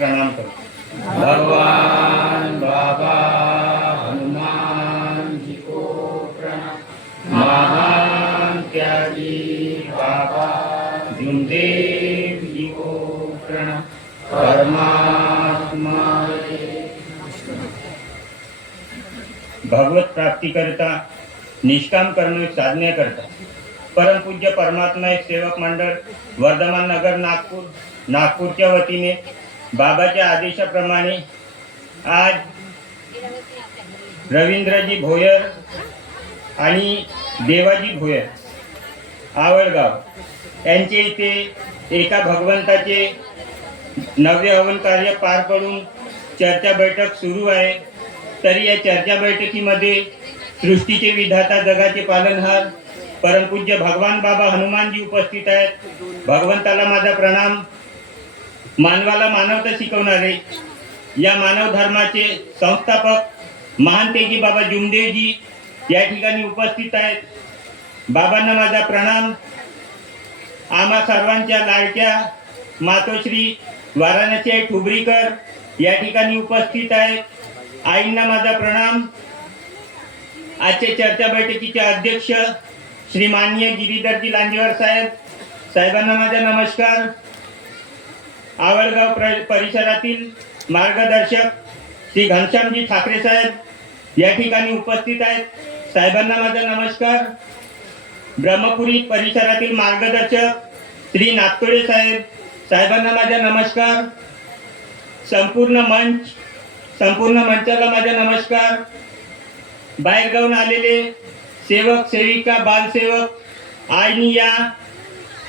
प्रणाम करतो. भगवान बाबा हनुमान जी को प्रणाम. महान त्यागी बाबा भीमदेव जी को प्रणाम. परमात्मा भगवत प्राप्ती करता निष्काम कर्म साधण्याकरता परमपूज्य परमात्मा एक सेवक मंडळ वर्धमान नगर नागपूर नागपूरच्या वतीने बाबाच्या आदेशाप्रमाणे आज रवींद्रजी भोयर आणि देवाजी भोयर आवळगाव यांचे इथे एका भगवंताचे नव्य हवन कार्य पार पडून चर्चा बैठक सुरू आहे. तरी या चर्चा बैठकीमध्ये सृष्टीचे विधाता जगाचे पालनहार परमपूज्य भगवान बाबा हनुमानजी उपस्थित आहेत. भगवंताला माझा प्रणाम. मानवाला मानवता शिकवणारे या मानव धर्माचे संस्थापक महान तेजी बाबा जुमदेवजी या ठिकाणी उपस्थित आहेत. बाबांना माझा प्रणाम. आम्हा सर्वांच्या लाडक्या मातोश्री वाराणसी ठुबरीकर या ठिकाणी उपस्थित आहेत आईंना माझा प्रणाम. आजच्या चर्चा बैठकीचे अध्यक्ष श्री माननीय गिरीधरजी लांजेवर साहेब. साहेबांना माझा नमस्कार. आवळगाव परिसरातील मार्गदर्शक श्री घनश्यामजी ठाकरे साहेब या ठिकाणी उपस्थित आहेत. साहेबांना माझा नमस्कार. ब्रह्मपुरी परिसरातील मार्गदर्शक श्री नागतोडे साहेब साहेबांना माझा नमस्कार. संपूर्ण मंच संपूर्ण मंचाला माझा नमस्कार. बाहेरगावून आलेले सेवक सेविका बालसेवक आणि या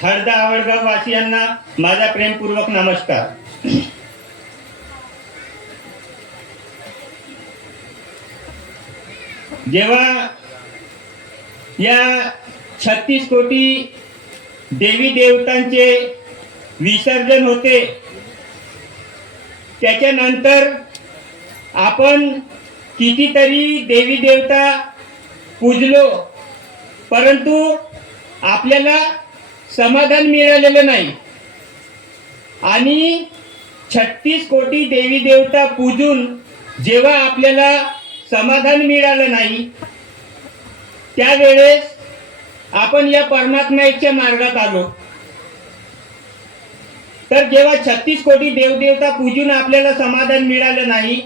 हळदा आवडगाव वासियांना माझा प्रेमपूर्वक नमस्कार. जेव्हा या छत्तीस कोटी देवी देवतांचे विसर्जन होते त्याच्यानंतर आपण कितीतरी देवी देवता पूजलो परंतु आपल्याला समाधान मिळालेलं नाही. आणि छत्तीस कोटी देवी देवता पूजून जेव्हा आपल्याला समाधान मिळालं नाही त्यावेळेस आपण या परमात्म्याच्या मार्गात आलो. तर जेव्हा छत्तीस कोटी देवदेवता पूजून आपल्याला समाधान मिळालं नाही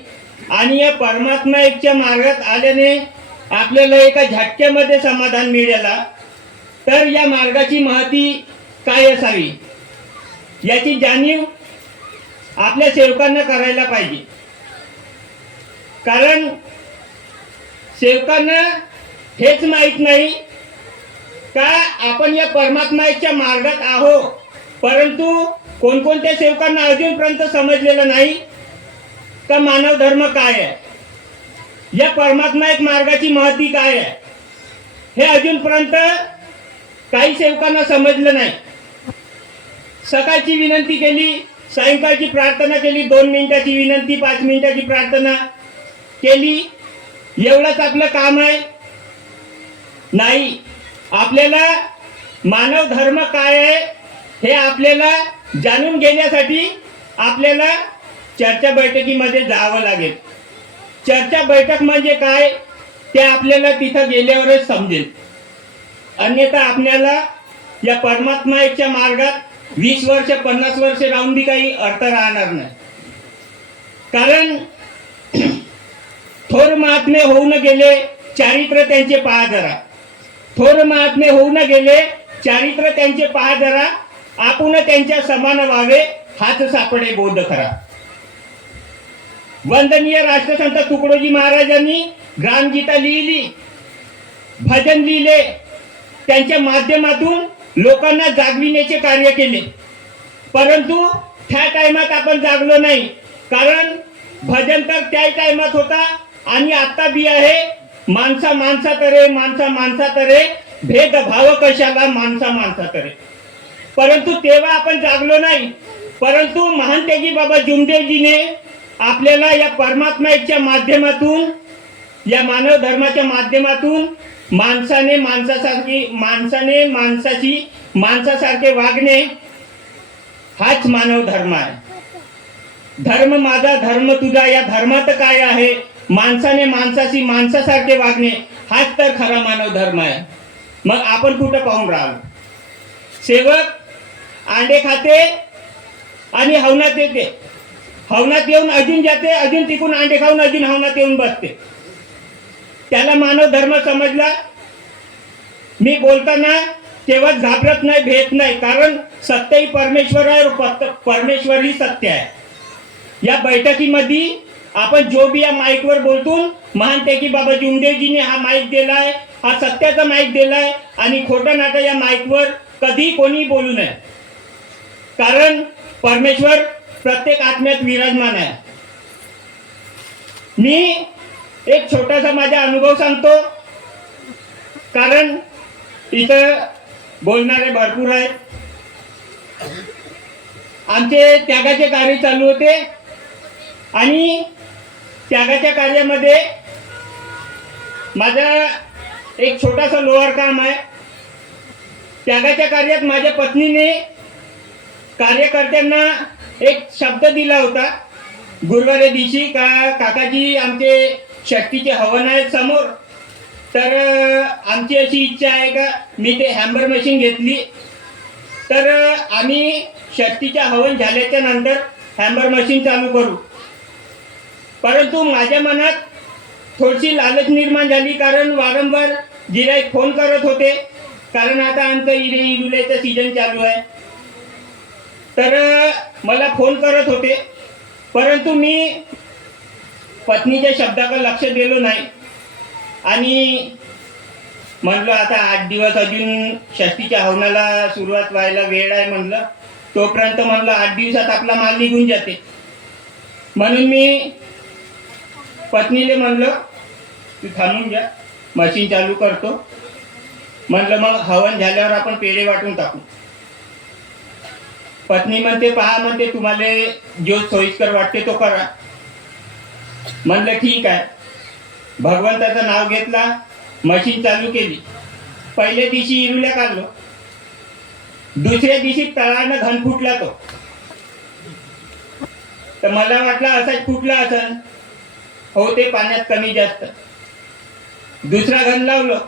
आणि या परमात्मा एकच्या मार्गात आल्याने आपल्याला एका झटक्यामध्ये समाधान मिळाला तर या मार्गाची महती काय असावी? याची जाणीव आपल्या सेवकांना करायला पाहिजे. कारण सेवकांना हेच माहीत नाही का आपण या परमात्माच्या मार्गात आहो परंतु कोणकोणत्या सेवकांना अजूनपर्यंत समजलेलं नाही का मानव धर्म काय आहे? या परमात्मा एक मार्गाची महती काय आहे? हे अजूनपर्यंत काही सेवकांना समजलं नाही. सकाळची विनंती केली सायंकाळची प्रार्थना केली दोन मिनिटाची विनंती पाच मिनिटाची प्रार्थना केली. एवढंच आपलं काम आहे. नाही आपल्याला मानव धर्म काय आहे हे आपल्याला जाणून घेण्यासाठी आपल्याला चर्चा बैठकीमध्ये जावं लागेल. चर्चा बैठक म्हणजे काय ते आपल्याला तिथं गेल्यावरच समजेल. अन्यथा आपल्याला या परमात्माच्या मार्गात वीस वर्ष पन्नास वर्ष राहून बी काही अर्थ राहणार नाही. कारण थोर महात्मे होऊन गेले चारित्र्य त्यांचे पहा जरा. थोर महात्मे होऊन गेले चारित्र्य त्यांचे पहा जरा. आपण त्यांच्या समान व्हावे हाच सापडे बोध खरा वंदनीय राष्ट्रसंत तुकडोजी महाराजांनी ग्रामगीता लिहिली. भजन लिहिले. त्यांच्या माध्यमातून लोकांना जागविण्याचे कार्य केले. परंतु त्या टायमात आपण जागलो नाही. कारण भजन तर त्या टायमात होता आणि आता बी आहे. माणसा माणसा तरे माणसा माणसा तरे. भेदभाव कशाला? माणसा माणसा तरे. परंतु तेव्हा आपण जागलो नाही. परंतु महान तेगी बाबा जुमदेवजीने आपल्याला या परमात्म्याच्या माध्यमातून या मानव धर्माच्या माध्यमातून माणसाने माणसासारखी माणसाने माणसाची माणसासारखे वागणे हाच मानव धर्म आहे. धर्म माझा धर्म तुझा या धर्मात काय आहे? माणसाने माणसाशी माणसासारखे वागणे हाच तर खरा मानव धर्म आहे. मग आपण कुठं पाहून राहिलो सेवक अंडे खाते आणि हवनात येते. हवनात येऊन अजून जाते अजून तिकून अंडे खाऊन अजून हवनात येऊन बसते. त्याला मानव धर्म समजला. मी बोलताना तेव्हा घाबरत नाही भेट नाही कारण सत्य ही परमेश्वर आहे परमेश्वर ही सत्य आहे. या बैठकीमध्ये आपण जो बी या माईकवर बोलतो महान त्याची बाबा जुमदेवजीने हा माईक दिलाय हा सत्याचा माईक दिलाय आणि खोटं नाटं या माईकवर कधी कोणी बोलू नये. कारण परमेश्वर प्रत्येक आत्म्यात विराजमान आहे. मी एक छोटासा माझा अनुभव सांगतो. कारण इथं बोलणारे भरपूर आहेत. आमचे त्यागाचे कार्य चालू होते. आणि त्यागाच्या कार्यामध्ये माझा एक छोटासा लोअर काम आहे. त्यागाच्या कार्यात माझ्या पत्नीने कार्यकर्त्यांना एक शब्द दिला होता. गुरुवारी दिवशी का काकाजी आमचे शक्तीचे हवन आहे समोर. तर आमची अशी इच्छा आहे का मी ते हॅम्बर मशीन घेतली. तर आम्ही शक्तीच्या हवन झाल्याच्यानंतर हॅम्बर मशीन चालू करू. परंतु माझ्या मनात थोडीशी लालच निर्माण झाली कारण वारंवार गिराईक फोन करत होते. कारण आता आमचं इरे इरुल्याचं सीजन चालू आहे. तर मला फोन करत होते. परंतु मी पत्नीच्या शब्दाकडे लक्ष दिलो नाही. आणि म्हणलं आता आठ दिवस अजून षष्टीच्या हवनाला सुरुवात व्हायला वेळ आहे म्हणलं. तोपर्यंत म्हणलं आठ दिवसात आपला माल निघून जाते. म्हणून मी पत्नीले म्हणलं तू थांबून जा मशीन चालू करतो. म्हटलं मग हवन झाल्यावर आपण पेढे वाटून टाकू. पत्नी म्हणते पहा म्हणते तुम्हाला जो सोयीस्कर वाटते तो करा. म्हणलं ठीक आहे. भगवंताचं नाव घेतला मशीन चालू केली. पहिल्या दिवशी इरुल्या काढलो. दुसऱ्या दिवशी तळानं घन फुटला तो. तर मला वाटलं असाच फुटला असन हो ते पाण्यात कमी जास्त. दुसरा घन लावलं.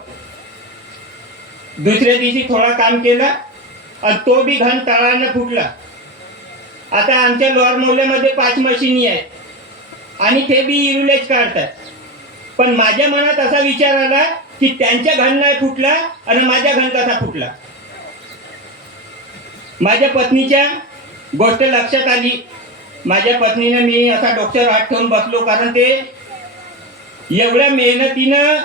दुसऱ्या दिवशी थोडा काम केला आणि तो बी घन तळानं फुटला. आता आमच्या लोअर मोल्यामध्ये पाच मशीनी आहेत. आणि ते बी इरुलेच काढतात. पण माझ्या मनात असा विचार आला की त्यांच्या घन नाही फुटला आणि माझ्या घन कसा फुटला? माझ्या पत्नीच्या गोष्ट लक्षात आली. माझ्या पत्नीनं मी असा डोक्यावर हात ठेवून बसलो कारण ते एवढ्या मेहनतीनं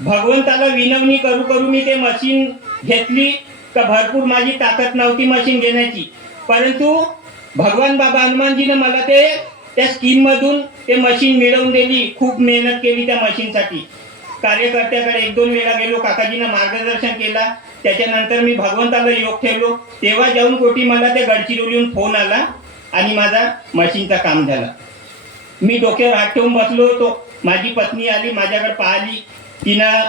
भगवंताला विनवणी करू करू मी ते मशीन घेतली तर भरपूर माझी ताकद नव्हती मशीन घेण्याची. परंतु भगवान बाबा हनुमानजीनं मला ते त्या स्कीम मधून ते मशीन मिळवून दिली खूप मेहनत केली त्या मशीनसाठी कार्यकर्त्याकडे एक दोन वेळा गेलो काकाजीनं मार्गदर्शन केला. त्याच्यानंतर मी भगवंताला योग ठेवलो. तेव्हा जाऊन कोटी मला त्या गडचिरोलीहून फोन आला आणि माझा मशीनचा काम झाला. मी डोक्यावर हात ठेवून बसलो होतो. माझी पत्नी आली माझ्याकडे पाहिली. तिनं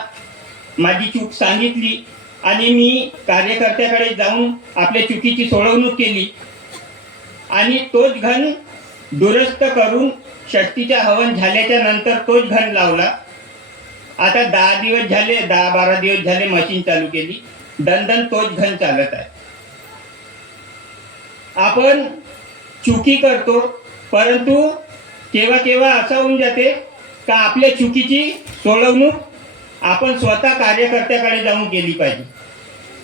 माझी चूक सांगितली आणि मी कार्यकर्त्याकडे जाऊन आपल्या चुकीची सोडवणूक केली. आणि तोच घन दुरुस्त करून षष्टीच्या हवन झाल्याच्यानंतर तोच घन लावला. आता दहा दिवस झाले दहा बारा दिवस झाले मशीन चालू केली. दणदण तोच घन चालत आहे. आपण चुकी करतो परंतु केव्हा केव्हा असं होऊन जाते का आपल्या चुकीची सोडवणूक आपण स्वतः कार्यकर्त्याकडे जाऊन केली पाहिजे.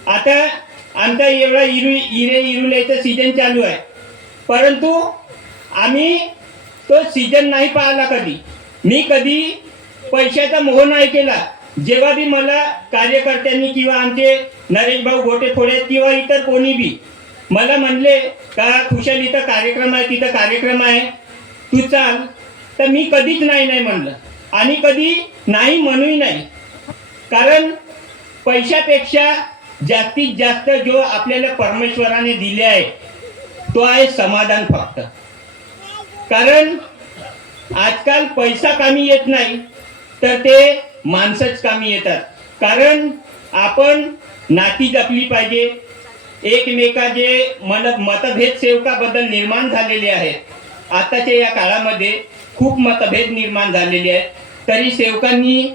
आता आमचा एवढा इरु इरे इरुल्याचा सीजन चालू आहे. परंतु आम्ही तो सीजन नाही पाहिला कधी. मी कधी पैशाचा मोह नाही केला. जेव्हा बी मला कार्यकर्त्यांनी किंवा आमचे नरेश भाऊ गोटे थोडे किंवा इतर कोणी बी मला म्हणले का खुशाल इथं कार्यक्रम आहे तिथं कार्यक्रम आहे. तू चाल. तर मी कधीच नाही नाही म्हणलं. आणि कधी नाही म्हणूही नाही. कारण पैशापेक्षा जास्तीत जास्त जो आपल्याला परमेश्वराने दिले आहे तो आहे समाधान फक्त. कारण आजकाल पैसा कामी येत नाही तर ते माणसंच कामी येतात. कारण आपण नाती जपली पाहिजे. एकमेकाचे मन मतभेद सेवकाबद्दल निर्माण झालेले आहेत. आताच्या या काळामध्ये खूप मतभेद निर्माण झालेले आहेत. तरी सेवकांनी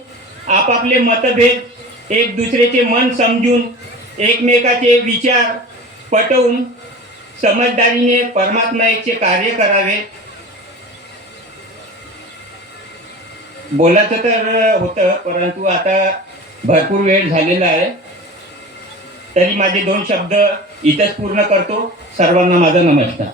आपापले मतभेद एक दुसऱ्याचे मन समजून एकमेकाचे विचार पटवून समजदारीने परमात्माचे कार्य करावे. बोलायचं तर होतं परंतु आता भरपूर वेळ झालेला आहे. तरी माझे दोन शब्द इथंच पूर्ण करतो. सर्वांना माझा नमस्कार.